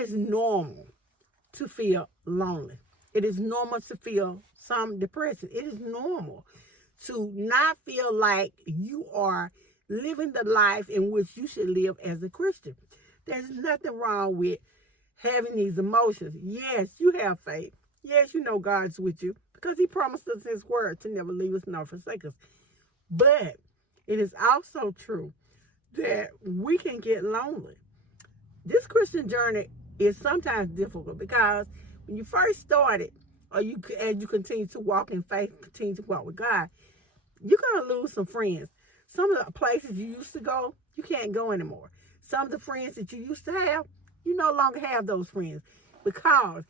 is normal to feel lonely. It is normal to feel some depression. It is normal to not feel like you are living the life in which you should live as a Christian. There's nothing wrong with having these emotions. Yes, you have faith. Yes, you know God's with you because he promised us his word to never leave us nor forsake us. But it is also true that we can get lonely. This Christian journey is sometimes difficult because when you first started, or as you continue to walk in faith, continue to walk with God, you're going to lose some friends. Some of the places you used to go, you can't go anymore. Some of the friends that you used to have, you no longer have those friends. Because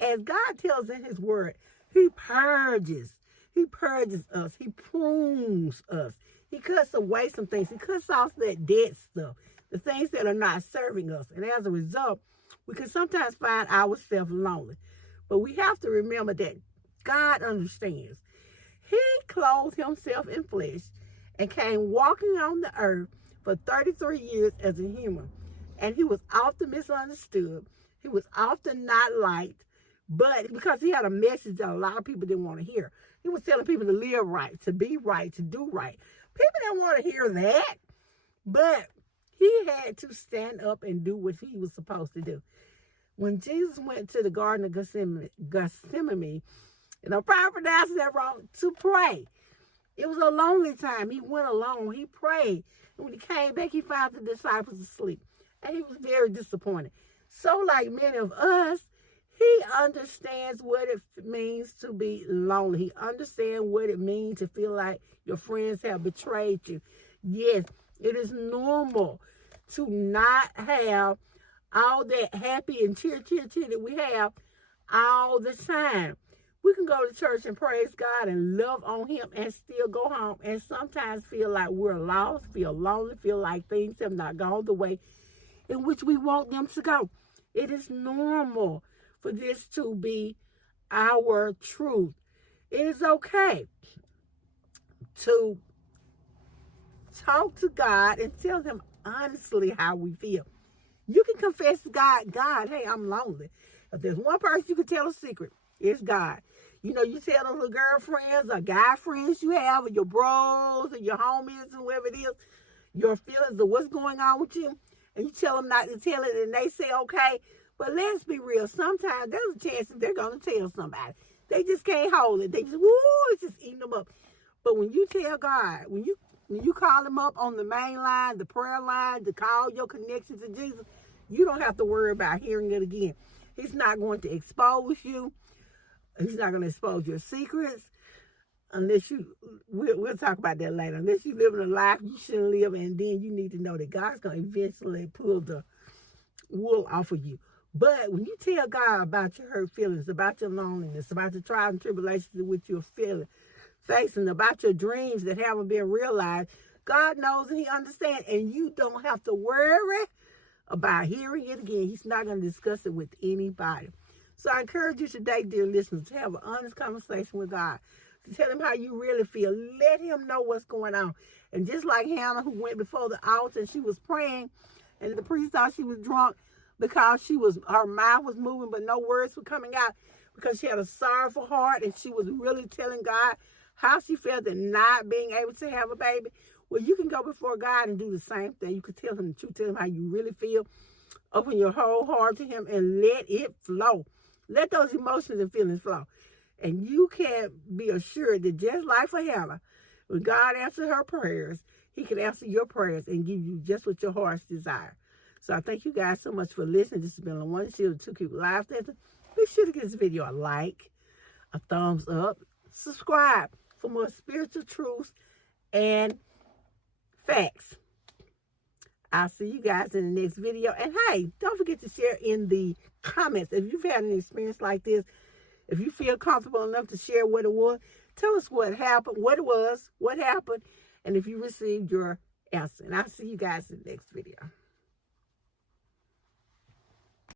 as God tells in his word, he purges us. He prunes us. He cuts away some things. He cuts off that dead stuff, the things that are not serving us. And as a result, we can sometimes find ourselves lonely. But we have to remember that God understands. He clothed himself in flesh and came walking on the earth for 33 years as a human. And he was often misunderstood. He was often not liked, but because he had a message that a lot of people didn't want to hear. He was telling people to live right, to be right, to do right. People didn't want to hear that, but he had to stand up and do what he was supposed to do. When Jesus went to the Garden of Gethsemane, and I'm probably pronouncing that wrong, to pray. It was a lonely time. He went alone. He prayed. And when he came back, he found the disciples asleep. And he was very disappointed. So like many of us, he understands what it means to be lonely. He understands what it means to feel like your friends have betrayed you. Yes, it is normal to not have all that happy and cheer that we have all the time. We can go to church and praise God and love on him and still go home and sometimes feel like we're lost, feel lonely, feel like things have not gone the way in which we want them to go. It is normal for this to be our truth. It is okay to talk to God and tell him honestly how we feel. You can confess to God, hey, I'm lonely. If there's one person you can tell a secret, it's God. You know, you tell those little girlfriends or guy friends you have, or your bros or your homies or whoever it is, your feelings of what's going on with you, and you tell them not to tell it, and they say, okay. But let's be real. Sometimes there's a chance that they're going to tell somebody. They just can't hold it. They just, it's just eating them up. But when you tell God, when you call him up on the main line, the prayer line, to call your connection to Jesus, you don't have to worry about hearing it again. He's not going to expose you. He's not going to expose your secrets unless we'll talk about that later. Unless you live in a life you shouldn't live, and then you need to know that God's going to eventually pull the wool off of you. But when you tell God about your hurt feelings, about your loneliness, about the trials and tribulations in which you're facing, about your dreams that haven't been realized, God knows and he understands, and you don't have to worry about hearing it again. He's not going to discuss it with anybody. So I encourage you today, dear listeners, to have an honest conversation with God, to tell him how you really feel. Let him know what's going on. And just like Hannah, who went before the altar and she was praying, and the priest thought she was drunk because her mouth was moving, but no words were coming out, because she had a sorrowful heart and she was really telling God how she felt at not being able to have a baby. Well, you can go before God and do the same thing. You can tell him the truth, tell him how you really feel. Open your whole heart to him and let it flow. Let those emotions and feelings flow. And you can be assured that just like for Hannah, when God answered her prayers, he can answer your prayers and give you just what your heart's desire. So I thank you guys so much for listening. This has been a One Shield, Two Keep Life Lesson. Be sure to give this video a like, a thumbs up, subscribe for more spiritual truths and facts. I'll see you guys in the next video. And hey, don't forget to share in the comments if you've had an experience like this. If you feel comfortable enough to share what it was, tell us what happened, what it was, what happened, and if you received your answer. And I'll see you guys in the next video.